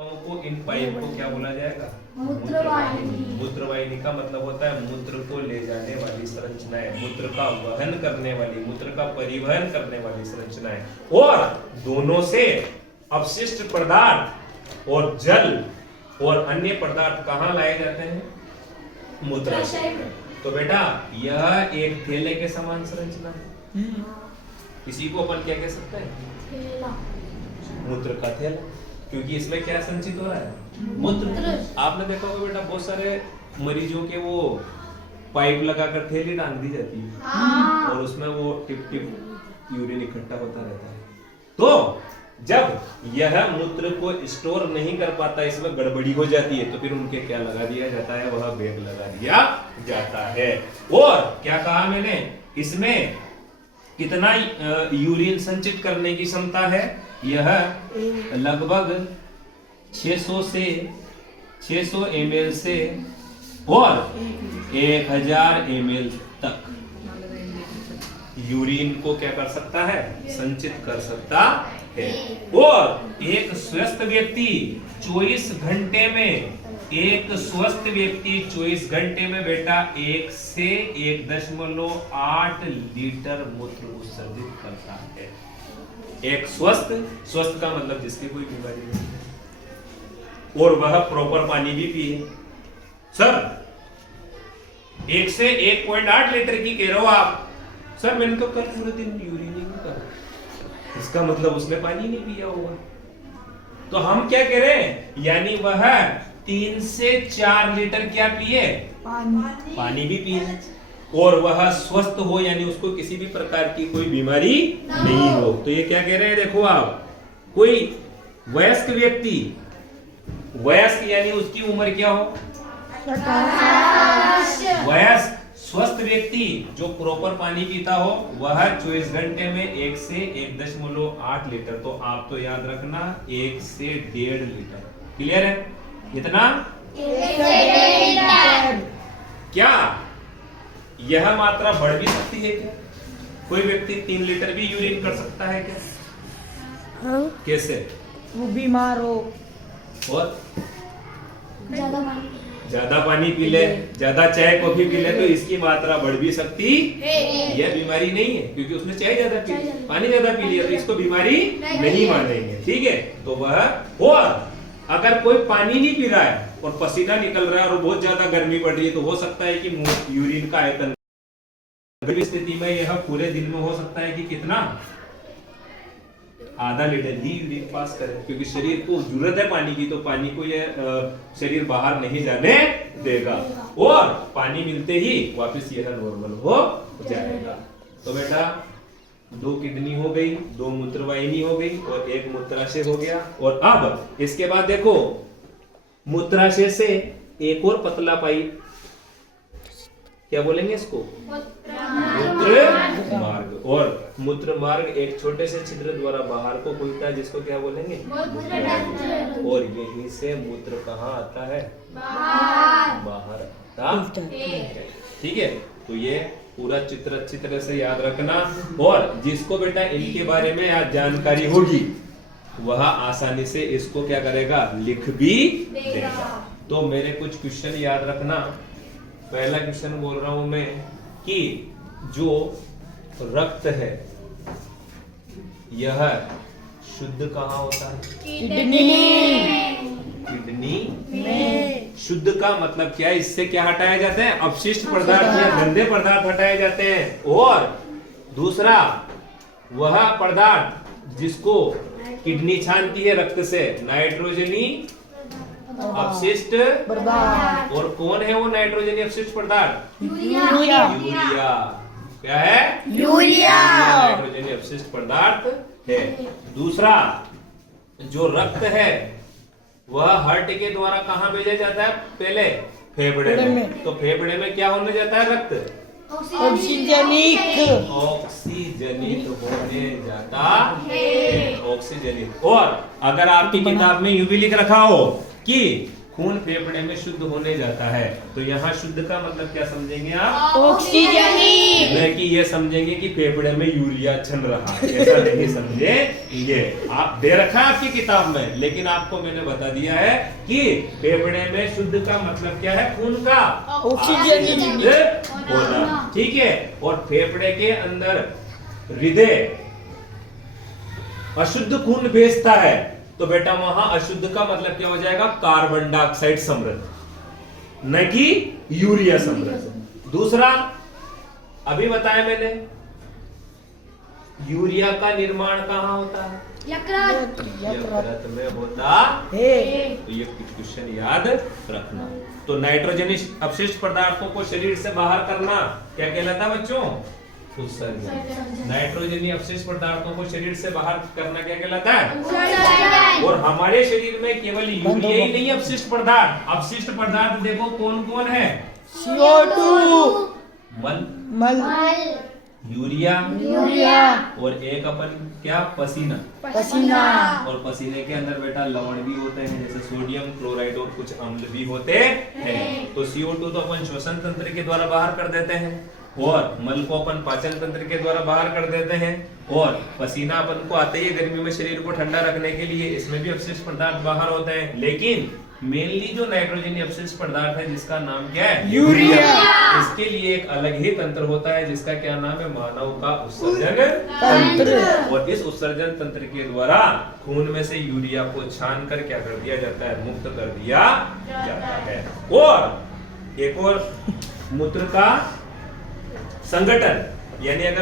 को इन पाइप को क्या बोला जाएगा? मूत्रवाहिनी। मूत्रवाहिनी का मतलब होता है मूत्र को ले जाने वाली संरचनाएं, मूत्र का वहन करने वाली, मूत्र का परिवहन करने वाली संरचनाएं। और दोनों से अपशिष्ट पदार्थ और जल और अन्य पदार्थ कहाँ लाए जाते हैं? मूत्राशय में। तो बेटा यह एक थैले के समान संरचना है। इसी को अपन क्या कह सकते हैं? मूत्र का थैला, क्योंकि इसमें क्या संचित हो रहा है? मूत्र। आपने देखा होगा बेटा बहुत सारे मरीजों के वो पाइप लगाकर थैली टांग दी जाती है और उसमें वो टिप टिप यूरिन इकट्ठा होता रहता है। तो जब यह मूत्र को स्टोर नहीं कर पाता, इसमें गड़बड़ी हो जाती है, तो फिर उनके क्या लगा दिया जाता है? वह बैग लगा दिया जाता है। और क्या कहा मैंने? इसमें कितना यूरिन संचित करने की क्षमता है? यह लगभग 600 ml से और 1000 ml तक यूरिन को क्या कर सकता है? संचित कर सकता है। और एक स्वस्थ व्यक्ति 24 घंटे में, एक स्वस्थ व्यक्ति 24 घंटे में बेटा 1 से 1.8 लीटर मूत्र उत्सर्जित करता है। एक स्वस्थ का मतलब जिसकी कोई बीमारी नहीं है और वह प्रॉपर पानी भी पिए। सर 1 से 1.8 लीटर की कह रहे हो आप? सर मैंने तो कल पूरे दिन यूरिन नहीं करा। इसका मतलब उसने पानी नहीं पिया होगा। तो हम क्या कह रहे हैं? यानी वह 3 से 4 लीटर क्या पिए? पानी भी पिए। और वह स्वस्थ हो, यानी उसको किसी भी प्रकार की कोई बीमारी नहीं हो। तो ये क्या कह रहे हैं? देखो आप, कोई वयस्क व्यक्ति, वयस्क यानी उसकी उम्र क्या हो? वयस्क स्वस्थ व्यक्ति जो प्रॉपर पानी पीता हो, वह 24 घंटे में 1 से 1.8 लीटर। तो आप तो याद रखना 1 से 1.5 लीटर। क्लियर है? इतना 1 से 1.5 लीटर। क्या यह मात्रा बढ़ भी सकती है क्या? कोई व्यक्ति 3 लीटर भी यूरिन कर सकता है क्या? हाँ? कैसे? वो बीमार हो और ज्यादा पानी पी ले, ज्यादा चाय कॉफी पी ले, तो इसकी मात्रा बढ़ भी सकती है। यह बीमारी नहीं है, क्योंकि उसने चाय ज्यादा पी, पानी ज्यादा पी लिया, तो इसको बीमारी नहीं मानेंगे। ठीक है? तो वह, और अगर कोई पानी नहीं पी रहा है और पसीना निकल रहा है और बहुत ज्यादा गर्मी पड़ रही है, तो हो सकता है कि यूरिन का आयतन स्थिति में यह पूरे दिन में हो सकता है कि कितना? आधा लीटर ही यूरिन पास करे, क्योंकि शरीर को जरूरत है पानी की, तो पानी को यह शरीर बाहर नहीं जाने देगा और पानी मिलते ही वापस यह नॉर्मल हो जाएगा। तो बेटा 2 किडनी हो गई, 2 मूत्रवाहिनी हो गई और 1 मूत्राशय हो गया। और अब इसके बाद देखो, मूत्राशय से एक और पतला पाइप, क्या बोलेंगे इसको? मूत्र मार्ग। और मूत्र मार्ग एक छोटे से छिद्र द्वारा बाहर को खुलता है, जिसको क्या बोलेंगे? और यहीं से मूत्र कहाँ आता है? बाहर आता है। ठीक है? तो ये पूरा चित्र अच्छी तरह से याद रखना। और जिसको बेटा इनके बारे में आज जानकारी होगी, वह आसानी से इसको क्या करेगा? लिख भी देगा। तो मेरे कुछ क्वेश्चन याद रखना। पहला क्वेश्चन बोल रहा हूं मैं कि जो रक्त है यह शुद्ध कहाँ होता है? किडनी में। शुद्ध का मतलब क्या है? इससे क्या हटाए जाते हैं? अपशिष्ट पदार्थ या गंदे पदार्थ हटाए जाते हैं। और दूसरा, वह पदार्थ जिसको किडनी छानती है रक्त से, नाइट्रोजनी अपशिष्ट पदार्थ। और कौन है वो नाइट्रोजनी अपशिष्ट पदार्थ? यूरिया। क्या है? यूरिया नाइट्रोजनी अपशिष्ट पदार्थ है। दूसरा, जो रक्त है वह हार्ट के द्वारा कहाँ भेजा जाता है? पहले फेफड़े में। तो फेफड़े में क्या होने जाता है? रक्त ऑक्सीजनित होने जाता है। ऑक्सीजनित। और अगर आपकी किताब में यूं भी लिख रखा हो कि खून फेफड़े में शुद्ध होने जाता है। तो यहाँ शुद्ध का मतलब क्या समझेंगे आप? ऑक्सीजन। न कि ये समझेंगे कि फेफड़े में यूरिया छन रहा है, ऐसा नहीं समझेंगे। आप दे रखा है आपकी किताब में, लेकिन आपको मैंने बता दिया है कि फेफड़े में शुद्ध का मतलब क्या है? खून का ऑक्सीजन होना, ठीक है। और फेफड़े के अंदर हृदय अशुद्ध खून भेजता है, तो बेटा वहां अशुद्ध का मतलब क्या हो जाएगा? कार्बन डाइऑक्साइड समृद्ध, न कि यूरिया समृद्ध। दूसरा, अभी बताया मैंने, यूरिया का निर्माण कहां होता है? यकृत। यकृत में होता हे तो ये कुछ क्वेश्चन याद रखना। तो नाइट्रोजनिक अपशिष्ट पदार्थों को शरीर से बाहर करना क्या कहलाता है बच्चों? उत्सर्जन। नाइट्रोजनी अपशिष्ट पदार्थों को शरीर से बाहर करना क्या कहलाता है? और हमारे शरीर में केवल यूरिया ही नहीं अपशिष्ट पदार्थ देखो कौन कौन है? CO2 मल, मल यूरिया, और एक अपन क्या? पसीना। और पसीने के अंदर बेटा लवण भी होते हैं, जैसे सोडियम क्लोराइड, और कुछ अम्ल भी होते हैं। तो CO2 तो अपन श्वसन तंत्र के द्वारा बाहर कर देते हैं, और मल को अपन पाचन तंत्र के द्वारा बाहर कर देते हैं, और पसीना अपन को आते ही गर्मी में शरीर को ठंडा रखने के लिए, इसमें भी अपशिष्ट पदार्थ बाहर होते हैं। लेकिन मेनली जो नाइट्रोजनी अपशिष्ट पदार्थ है जिसका नाम क्या है? यूरिया। इसके लिए एक अलग ही तंत्र होता है जिसका क्या नाम है? मानव का उत्सर्जन तंत्र। और इस उत्सर्जन तंत्र के द्वारा खून में से यूरिया को छान कर क्या कर दिया जाता है? मुक्त कर दिया जाता है। और एक और मूत्र का संगठन, यानी अगर